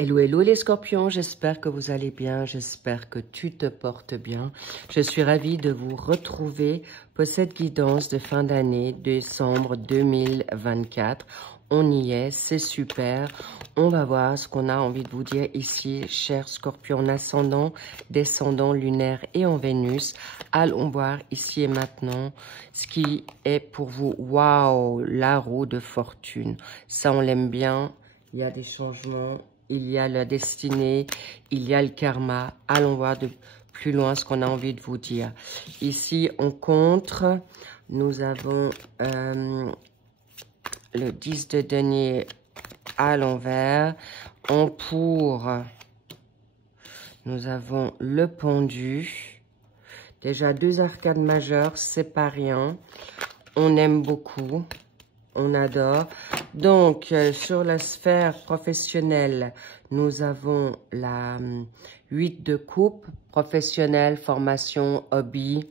Hello, hello les scorpions, j'espère que vous allez bien, j'espère que tu te portes bien. Je suis ravie de vous retrouver pour cette guidance de fin d'année, décembre 2024. On y est, c'est super. On va voir ce qu'on a envie de vous dire ici, chers scorpions, en ascendant, descendant, lunaire et en Vénus. Allons voir ici et maintenant ce qui est pour vous. Waouh, la roue de fortune. Ça, on l'aime bien. Il y a des changements. Il y a la destinée, il y a le karma. Allons voir de plus loin ce qu'on a envie de vous dire. Ici, on contre. Nous avons le 10 de denier à l'envers. En pour, nous avons le pendu. Déjà 2 arcades majeures, c'est pas rien. On aime beaucoup. On adore. Donc, sur la sphère professionnelle, nous avons la 8 de coupe, professionnel, formation, hobby,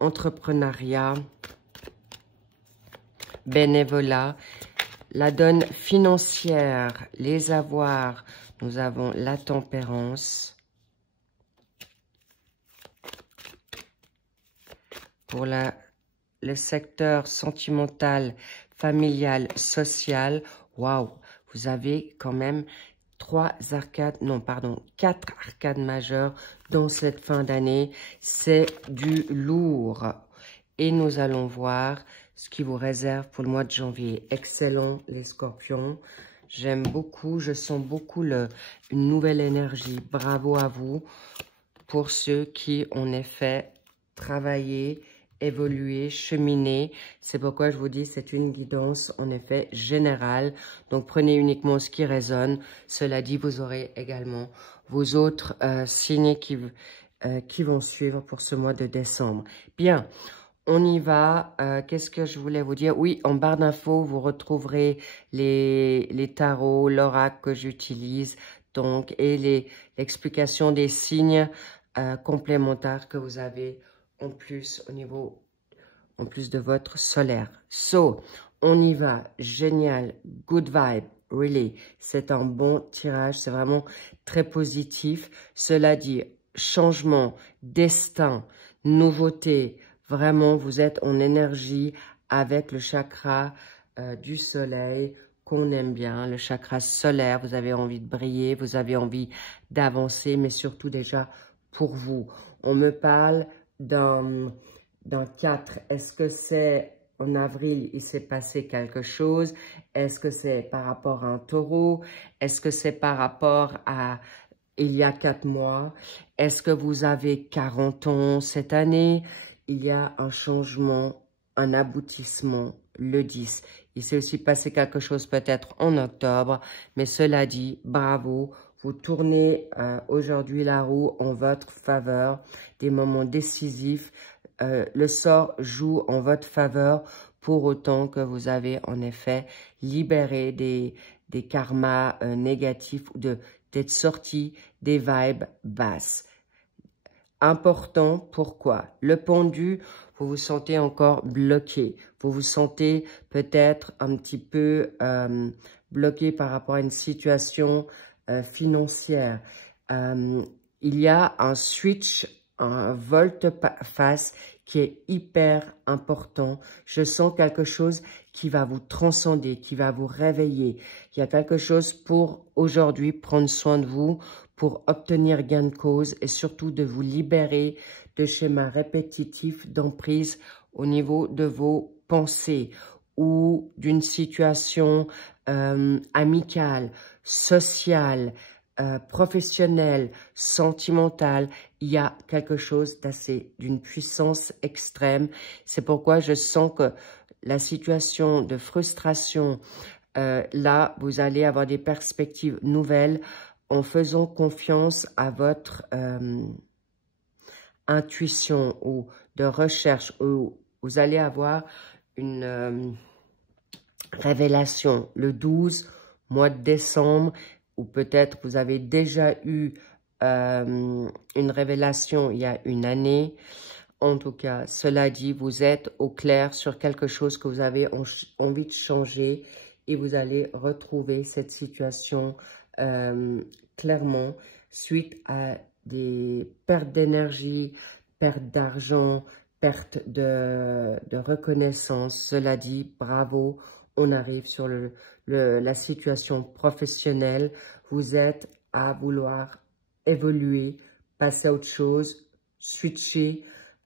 entrepreneuriat, bénévolat. La donne financière, les avoirs, nous avons la tempérance. Pour le secteur sentimental, familial, social, waouh, vous avez quand même 4 arcades majeures dans cette fin d'année. C'est du lourd. Et nous allons voir ce qui vous réserve pour le mois de janvier. Excellent, les scorpions. J'aime beaucoup, je sens beaucoup une nouvelle énergie. Bravo à vous pour ceux qui, en effet, travaillé, évoluer, cheminer. C'est pourquoi je vous dis, c'est une guidance en effet générale. Donc, prenez uniquement ce qui résonne. Cela dit, vous aurez également vos autres signes qui vont suivre pour ce mois de décembre. Bien, on y va. Qu'est-ce que je voulais vous dire? Oui, en barre d'infos, vous retrouverez les tarots, l'oracle que j'utilise, donc, et l'explication des signes complémentaires que vous avez en plus de votre solaire. So, on y va. Génial. Good vibe. Really. C'est un bon tirage. C'est vraiment très positif. Cela dit, changement, destin, nouveauté. Vraiment, vous êtes en énergie avec le chakra du soleil qu'on aime bien. Le chakra solaire. Vous avez envie de briller. Vous avez envie d'avancer, mais surtout déjà pour vous. On me parle d'un 4, est-ce que c'est en avril, il s'est passé quelque chose? Est-ce que c'est par rapport à un taureau? Est-ce que c'est par rapport à il y a 4 mois? Est-ce que vous avez 40 ans cette année? Il y a un changement, un aboutissement, le 10. Il s'est aussi passé quelque chose peut-être en octobre, mais cela dit, bravo. Vous tournez aujourd'hui la roue en votre faveur, des moments décisifs. Le sort joue en votre faveur pour autant que vous avez en effet libéré des karmas négatifs ou d'être sorti des vibes basses. Important, pourquoi? Le pendu, vous vous sentez encore bloqué. Vous vous sentez peut-être un petit peu bloqué par rapport à une situation financière. Il y a un switch, un volte-face qui est hyper important. Je sens quelque chose qui va vous transcender, qui va vous réveiller. Il y a quelque chose pour aujourd'hui prendre soin de vous, pour obtenir gain de cause et surtout de vous libérer de schémas répétitifs d'emprise au niveau de vos pensées ou d'une situation amicale, sociale, professionnelle, sentimentale. Il y a quelque chose d'une puissance extrême. C'est pourquoi je sens que la situation de frustration, là, vous allez avoir des perspectives nouvelles en faisant confiance à votre intuition ou de recherche, où vous allez avoir une révélation le 12 mois de décembre, ou peut-être vous avez déjà eu une révélation il y a une année. En tout cas, cela dit, vous êtes au clair sur quelque chose que vous avez envie de changer et vous allez retrouver cette situation clairement suite à des pertes d'énergie, perte d'argent, perte de reconnaissance. Cela dit, bravo, on arrive sur la situation professionnelle. Vous êtes à vouloir évoluer, passer à autre chose, switcher,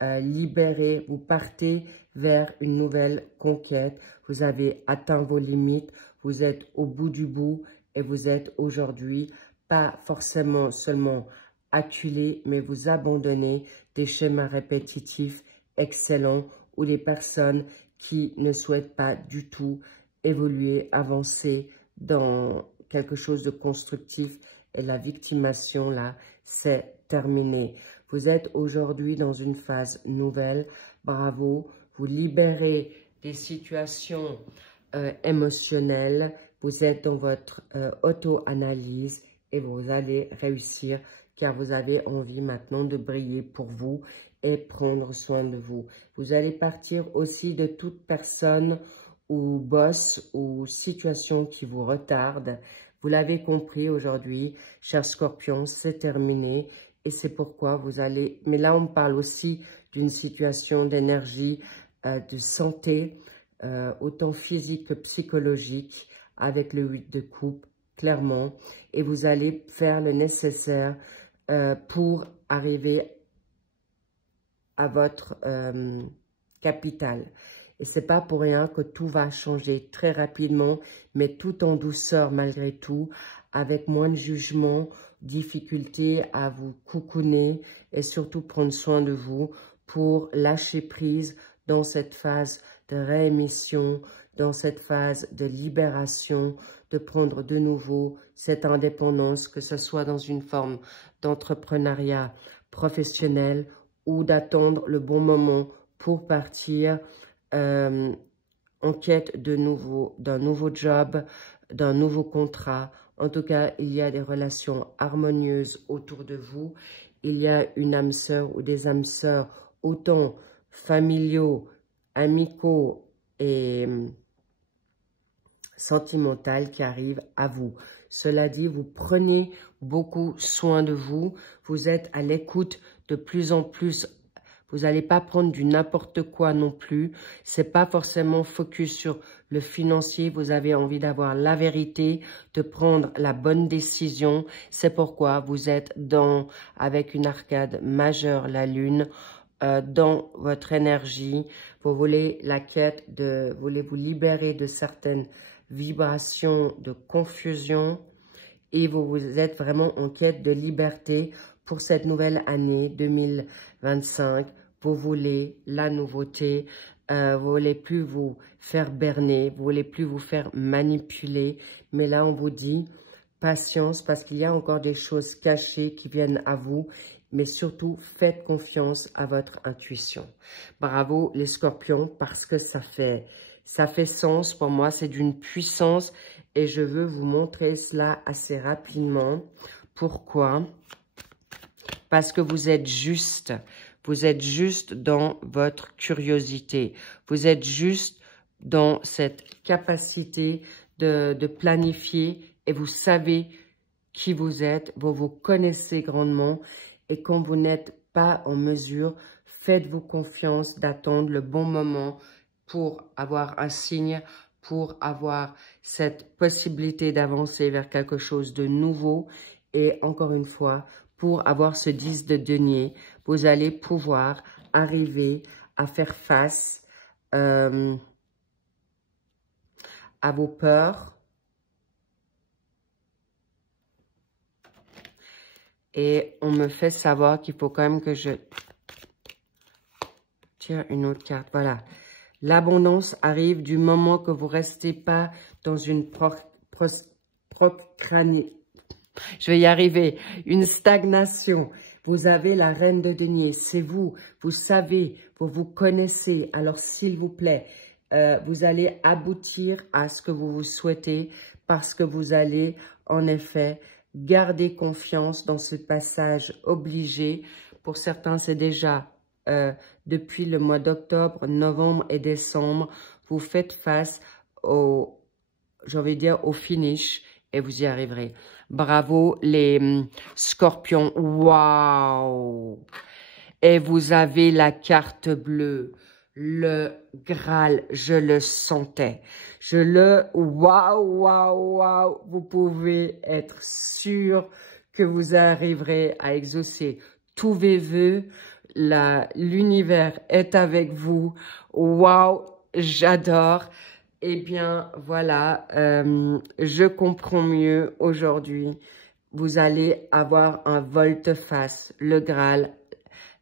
libérer, vous partez vers une nouvelle conquête. Vous avez atteint vos limites, vous êtes au bout du bout et vous êtes aujourd'hui pas forcément seulement acculé, mais vous abandonnez des schémas répétitifs excellents ou des personnes qui ne souhaitent pas du tout évoluer, avancer dans quelque chose de constructif et la victimation là, c'est terminé. Vous êtes aujourd'hui dans une phase nouvelle. Bravo, vous libérez des situations émotionnelles. Vous êtes dans votre auto-analyse et vous allez réussir car vous avez envie maintenant de briller pour vous et prendre soin de vous. Vous allez partir aussi de toute personne ou boss ou situation qui vous retarde. Vous l'avez compris aujourd'hui, chers scorpions, c'est terminé. Et c'est pourquoi vous allez... Mais là, on parle aussi d'une situation d'énergie, de santé, autant physique que psychologique, avec le 8 de coupe, clairement. Et vous allez faire le nécessaire pour arriver à votre capital. Et c'est pas pour rien que tout va changer très rapidement, mais tout en douceur malgré tout, avec moins de jugement, difficulté à vous coucouner et surtout prendre soin de vous pour lâcher prise dans cette phase de réémission, dans cette phase de libération, de prendre de nouveau cette indépendance, que ce soit dans une forme d'entrepreneuriat professionnel ou d'attendre le bon moment pour partir en quête d'un nouveau job, d'un nouveau contrat. En tout cas, il y a des relations harmonieuses autour de vous. Il y a une âme sœur ou des âmes sœurs autant familiaux, amicaux et sentimentales qui arrivent à vous. Cela dit, vous prenez beaucoup soin de vous. Vous êtes à l'écoute de plus en plus. Vous n'allez pas prendre du n'importe quoi non plus. C'est pas forcément focus sur le financier. Vous avez envie d'avoir la vérité, de prendre la bonne décision. C'est pourquoi vous êtes avec une arcade majeure, la lune, dans votre énergie. Vous voulez la quête voulez vous libérer de certaines vibrations de confusion et vous êtes vraiment en quête de liberté pour cette nouvelle année 2025. Vous voulez la nouveauté, vous voulez plus vous faire berner, vous voulez plus vous faire manipuler. Mais là, on vous dit patience parce qu'il y a encore des choses cachées qui viennent à vous. Mais surtout, faites confiance à votre intuition. Bravo les scorpions parce que ça fait sens pour moi. C'est d'une puissance et je veux vous montrer cela assez rapidement. Pourquoi? Parce que vous êtes juste. Vous êtes juste dans votre curiosité. Vous êtes juste dans cette capacité de planifier et vous savez qui vous êtes. Vous vous connaissez grandement et quand vous n'êtes pas en mesure, faites-vous confiance d'attendre le bon moment pour avoir un signe, pour avoir cette possibilité d'avancer vers quelque chose de nouveau. Et encore une fois, pour avoir ce 10 de denier, vous allez pouvoir arriver à faire face à vos peurs. Et on me fait savoir qu'il faut quand même que je tire une autre carte. Voilà. L'abondance arrive du moment que vous ne restez pas dans une je vais y arriver. Une stagnation. Vous avez la reine de denier. C'est vous. Vous savez. Vous vous connaissez. Alors, s'il vous plaît, vous allez aboutir à ce que vous souhaitez parce que vous allez, en effet, garder confiance dans ce passage obligé. Pour certains, c'est déjà depuis le mois d'octobre, novembre et décembre. Vous faites face aux j'ai envie de dire, au finish et vous y arriverez. Bravo les scorpions. Waouh! Et vous avez la carte bleue. Le Graal, je le sentais. Waouh. Vous pouvez être sûr que vous arriverez à exaucer tous vos vœux. L'univers est avec vous. Waouh, j'adore. Eh bien, voilà, je comprends mieux aujourd'hui. Vous allez avoir un volte-face, le Graal,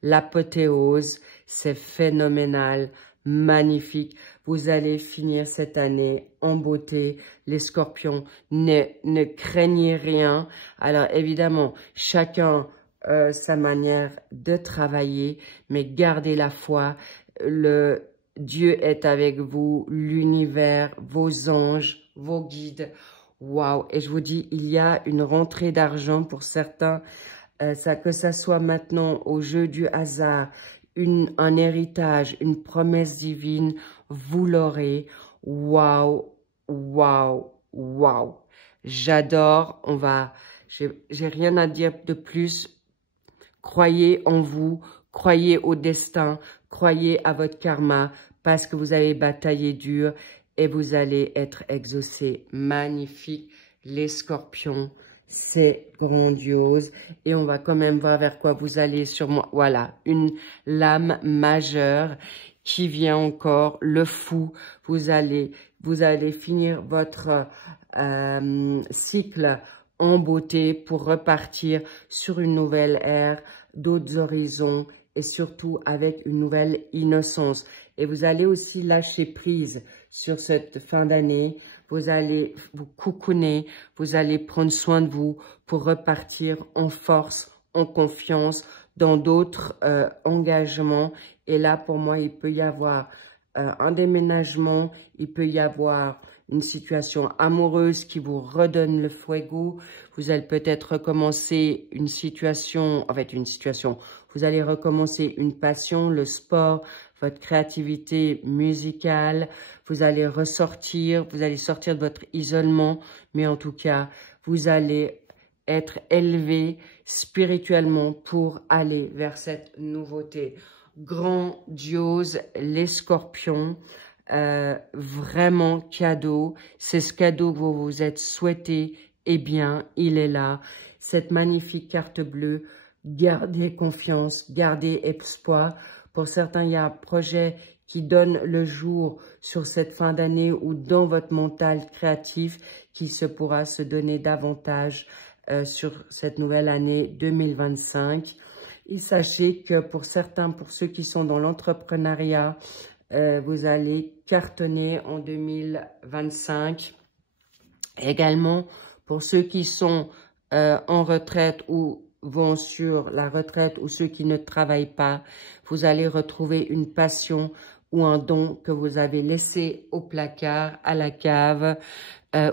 l'apothéose, c'est phénoménal, magnifique. Vous allez finir cette année en beauté. Les scorpions, ne craignez rien. Alors évidemment, chacun sa manière de travailler, mais gardez la foi. Dieu est avec vous, l'univers, vos anges, vos guides. Waouh! Et je vous dis, il y a une rentrée d'argent pour certains. Que ça soit maintenant au jeu du hasard, un héritage, une promesse divine, vous l'aurez. Waouh, waouh. J'adore, j'ai rien à dire de plus. Croyez en vous, croyez au destin, croyez à votre karma, parce que vous avez bataillé dur et vous allez être exaucés. Magnifique, les scorpions. C'est grandiose et on va quand même voir vers quoi vous allez sûrement. Voilà, une lame majeure qui vient encore, le fou. Vous allez finir votre cycle en beauté pour repartir sur une nouvelle ère, d'autres horizons et surtout avec une nouvelle innocence. Et vous allez aussi lâcher prise sur cette fin d'année. Vous allez vous coucouner, vous allez prendre soin de vous pour repartir en force, en confiance, dans d'autres engagements. Et là, pour moi, il peut y avoir un déménagement, il peut y avoir une situation amoureuse qui vous redonne le fuego. Vous allez peut-être recommencer vous allez recommencer une passion, le sport, votre créativité musicale. Vous allez sortir de votre isolement, mais en tout cas, vous allez être élevé spirituellement pour aller vers cette nouveauté. Grandiose, les scorpions, vraiment cadeau. C'est ce cadeau que vous vous êtes souhaité. Eh bien, il est là. Cette magnifique carte bleue. Gardez confiance, gardez espoir. Pour certains, il y a un projet qui donne le jour sur cette fin d'année ou dans votre mental créatif qui pourra se donner davantage sur cette nouvelle année 2025. Et sachez que pour ceux qui sont dans l'entrepreneuriat, vous allez cartonner en 2025. Également, pour ceux qui sont en retraite ou vont sur la retraite ou ceux qui ne travaillent pas, vous allez retrouver une passion ou un don que vous avez laissé au placard, à la cave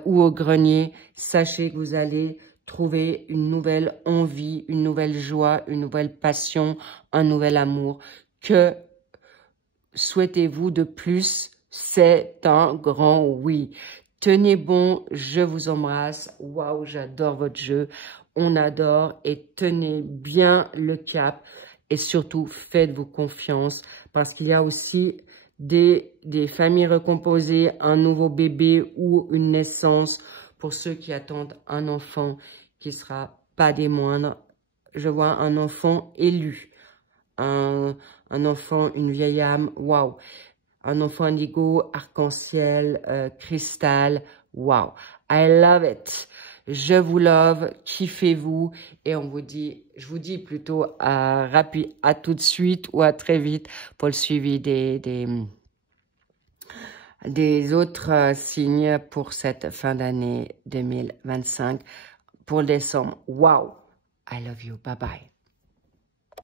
ou au grenier. Sachez que vous allez trouver une nouvelle envie, une nouvelle joie, une nouvelle passion, un nouvel amour. Que souhaitez-vous de plus? C'est un grand oui. Tenez bon, je vous embrasse. Waouh, j'adore votre jeu. On adore et tenez bien le cap. Et surtout, faites-vous confiance parce qu'il y a aussi des familles recomposées, un nouveau bébé ou une naissance pour ceux qui attendent un enfant qui sera pas des moindres. Je vois un enfant élu, un enfant, une vieille âme, waouh. Un enfant indigo, arc-en-ciel, cristal, waouh. I love it. Je vous love, kiffez-vous et je vous dis plutôt à tout de suite ou à très vite pour le suivi des autres signes pour cette fin d'année 2025. Pour le décembre, wow, I love you, bye bye.